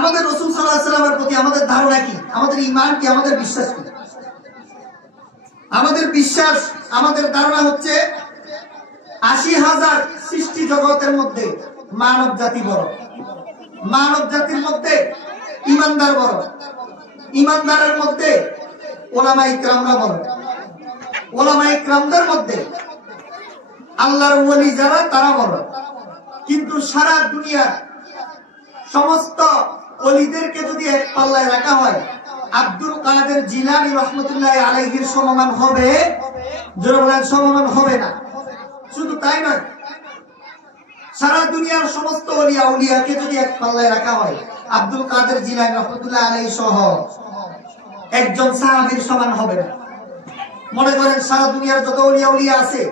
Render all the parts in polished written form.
আমাদের রাসূল সাল্লাল্লাহু আলাইহি ওয়াসাল্লামের প্রতি আমাদের ধারণা কি, আমাদের ঈমান কি, আমাদের বিশ্বাস কি? আমাদের বিশ্বাস, আমাদের ধারণা হচ্ছে ৮০,০০০ সৃষ্টি জগতের মধ্যে মানব জাতি বড়, মানব জাতির মধ্যে ঈমানদার বড়, ঈমানদারের মধ্যে উলামায়ে কিরামরা বড়, উলামায়ে কিরামদের মধ্যে আল্লাহর ওলি যারা তারা বড়। কিন্তু সারা দুনিয়ার সমস্ত ওলিদেরকে যদি এক পাল্লায় রাখা হয়, আব্দুল কাদের জিলানী রাহমাতুল্লাহি আলাইহির সমমান হবে? জোরে বলেন, সমমান হবে না। শুধু তাই নয়, সারা দুনিয়ার সমস্ত ওলিয়া উলিয়াকে যদি এক পাল্লায় রাখা হয়, আব্দুল কাদের জিলানী রাহমাতুল্লাহি আলাইহি সহ একজন সাহাবীর সমান হবে না। মনে করেন সারা দুনিয়ার যত ওলিয়া উলিয়া আছে,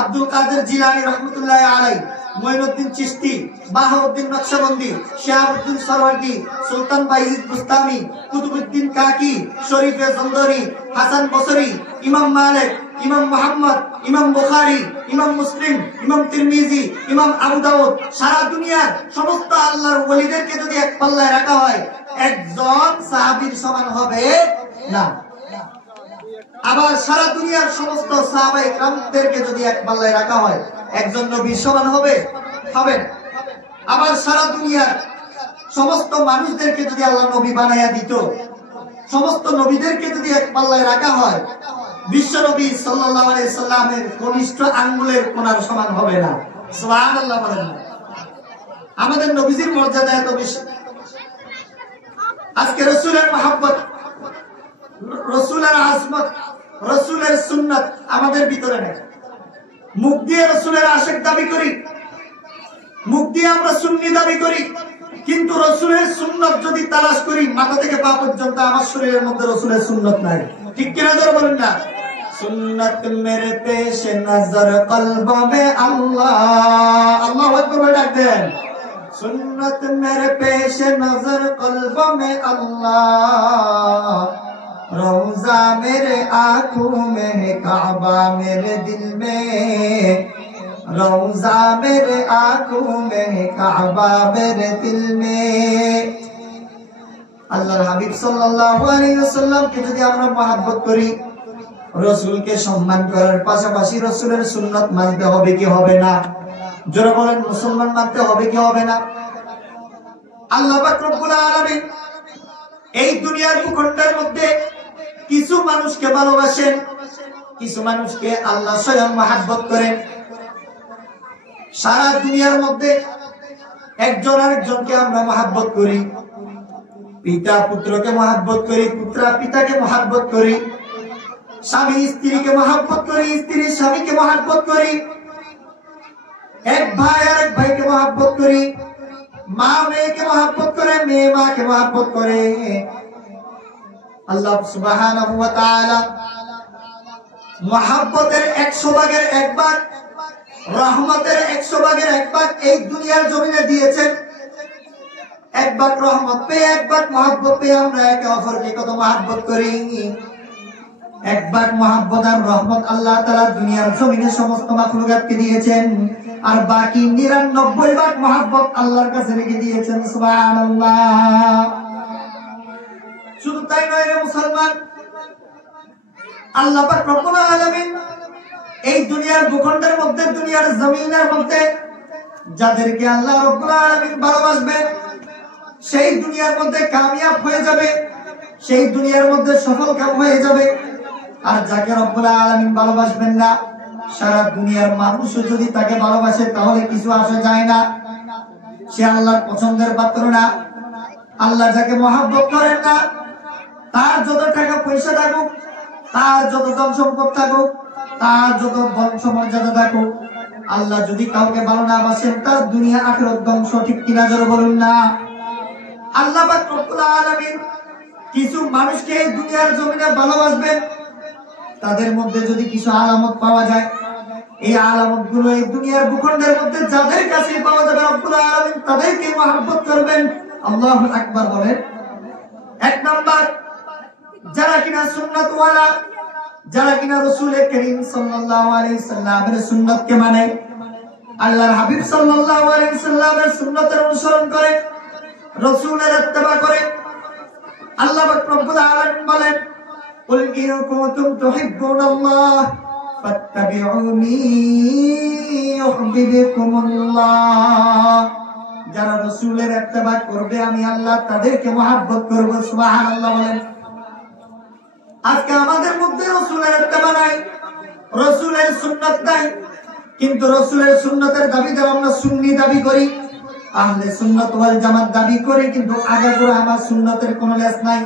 আব্দুল কাদের জিলানী রাহমাতুল্লাহি আলাইহি, মুঈনুদ্দিন চিশতি, বাহাউদ্দিন নকশবন্দি, শিহাবুদ্দিন সরওয়ার্দী, সুলতান বাইজিদ বুস্তামি, কুতুবউদ্দিন কাকি, শরীফে জন্দরি, হাসান বসরি, ইমাম মালিক, ইমাম মুহাম্মদ, ইমাম বুখারী, ইমাম মুসলিম, ইমাম তিরমিজি, ইমাম আবু দাউদ, সারা দুনিয়ার সমস্ত আল্লাহর ওলিদেরকে যদি এক পাল্লায় রাখা হয়, একজন সাহাবীর সমান হবে না। আবার সারা দুনিয়ার সমস্ত সাহাবায়ে কিরামদেরকে যদি এক পাল্লায় রাখা হয়, একজন নবীর সমান হবে হবে না। আবার সারা দুনিয়ার সমস্ত মানুষদেরকে যদি আল্লাহ নবী বানায়া দিত, সমস্ত নবীদেরকে যদি এক পাল্লায় রাখা হয়, বিশ্ব নবী সাল্লাল্লাহু আলাইহি সাল্লামের কনিষ্ঠ আঙ্গুলের কোণার সমান হবে না। সুবহানাল্লাহ বলেন না। আমাদের নবীজির মর্যাদা এত বেশি। আজকে রাসূলের মহব্বত, রাসূলের আজমত, রাসূলের সুন্নাত আমাদের ভিতরে নেই। মুখ দিয়ে রাসূলের আশিক দাবি করি, মুখ দিয়ে আমরা সুন্নি দাবি করি, কিন্তু রাসূলের সুন্নাত যদি তালাশ করি, মাথা থেকে পা পর্যন্ত আমার শরীরের মধ্যে রাসূলের সুন্নাত নাই। ঠিক কিনা জোরে বলেন না? সুন্নাত মেরে পেশে নজর কলব মে আল্লাহ, আল্লাহু আকবার বলে ডাকতেন। সুন্নাত মেরে পেশে নজর কলব মে আল্লাহ, रोजा मेरे आंखों में है, काबा मेरे दिल में, रोजा मेरे आंखों में है, काबा मेरे दिल में। আল্লাহর হাবিব সাল্লাল্লাহু আলাইহি ওয়াসাল্লামকে যদি আমরা মহব্বত করি, রাসূলকে সম্মান করার পাশাপাশি রাসূলের সুন্নাত মানতে হবে কি হবে না? জোরে বলেন, মুসলমান মানতে হবে কি হবে না? আল্লাহ পাক রব্বুল আলামিন এই দুনিয়ার ভূখণ্ডের মধ্যে কিছু মানুষকে ভালোবাসেন, কিছু মানুষকে আল্লাহ স্বয়ং মহব্বত করেন। সারা দুনিয়ার মধ্যে একজন আরেকজনকে আমরা মহব্বত করি, পিতা পুত্রকে মহব্বত করি, পুত্র পিতাকে মহব্বত করি, স্বামী স্ত্রীকে মহব্বত করি, স্ত্রী স্বামীকে মহব্বত করি, এক ভাই আরেক ভাইকে মহব্বত করি, মা মেয়েকে মহব্বত করে, মেয়ে মাকে মহব্বত করে। আল্লাহ সুবহানাহু ওয়া তাআলা মহব্বতের 100 ভাগের 1 ভাগ, রহমতের 100 ভাগের 1 ভাগ এই দুনিয়ার জমিনে দিয়েছেন। 1 ভাগ রহমত পেয়ে, 1 ভাগ মহব্বত পেয়ে আমরা একে অপরকে কত মহব্বত করি। 1 ভাগ মহব্বত আর রহমত আল্লাহ তাআলা দুনিয়ার জমিনে সমস্ত মাখলুকাতকে দিয়েছেন, আর বাকি 99 ভাগ মহব্বত আল্লাহর কাছে রেখে দিয়েছেন। সুবহানাল্লাহ। শুধু তাই নয় রে মুসলমান, আল্লাহ পাক রব্বুল আলামিন এই দুনিয়ার ভূখণ্ডের মধ্যে, দুনিয়ার জমিনের মধ্যে যাদেরকে আল্লাহ রব্বুল আলামিন ভালোবাসবেন, সেই দুনিয়ার মধ্যে কামিয়াব হয়ে যাবে, সেই দুনিয়ার মধ্যে সফল কাম হয়ে যাবে। আর যাকে রব্বুল আলামিন ভালোবাসবেন না, সারা দুনিয়ার মানুষও যদি তাকে ভালোবাসে তাহলে কিছু আসে যায় না, সে আল্লাহর পছন্দের পাত্র না। আল্লাহ যাকে মহব্বত করেন না, তার যত টাকা পয়সা থাকুক, তার যত ধন সম্পদ থাকুক, তার যত বংশ মর্যাদা থাকুক, আল্লাহ যদি কাউকে ভালো না বাসেন, তার দুনিয়া আখিরাত ধ্বংস। ঠিক কিনা জোরে বলুন না? আল্লাহ পাক রব্বুল আলামিন কিছু মানুষকে এই দুনিয়ার জমিনে ভালোবাসবেন, তাদের মধ্যে যদি কিছু আলামত পাওয়া যায়, এই আলামত গুলো এই দুনিয়ার ভূখণ্ডের মধ্যে যাদের কাছে পাওয়া যাবে, রব্বুল আলামিন তাদেরকে মহব্বত করবেন। আল্লাহু আকবার বলেন। 1 নাম্বার, যারা কিনা সুন্নাত ওয়ালা, যারা কিনা রাসূল করিম সাল্লাল্লাহু আলাইহি সাল্লামের সুন্নাতকে মানে, আল্লাহর হাবিব সাল্লাল্লাহু আলাইহি সাল্লামের সুন্নাতের অনুসরণ করে, রাসূলের ইত্তেবা করে। আল্লাহ পাক রব্বুল আলামিন বলেন, কুল ইন কুনতুম তুহিব্বুনাল্লাহ ফাত্তাবিউনি ইউহিব্বুকুমুল্লাহ। যারা রাসূলের ইত্তেবা করবে আমি আল্লাহ তাদেরকে মহব্বত করব। সুবহানাল্লাহ বলেন। আজকে আমাদের মধ্যে রাসূলের ইত্তেবা নাই, রাসূলের সুন্নাত নাই, কিন্তু রাসূলের সুন্নাতের দাবিদার আমরা সুন্নি দাবি করি, আহলে সুন্নাত ওয়াল জামাত দাবি করি, কিন্তু আগাগোড়া আমার সুন্নাতের কোনো লেস নাই।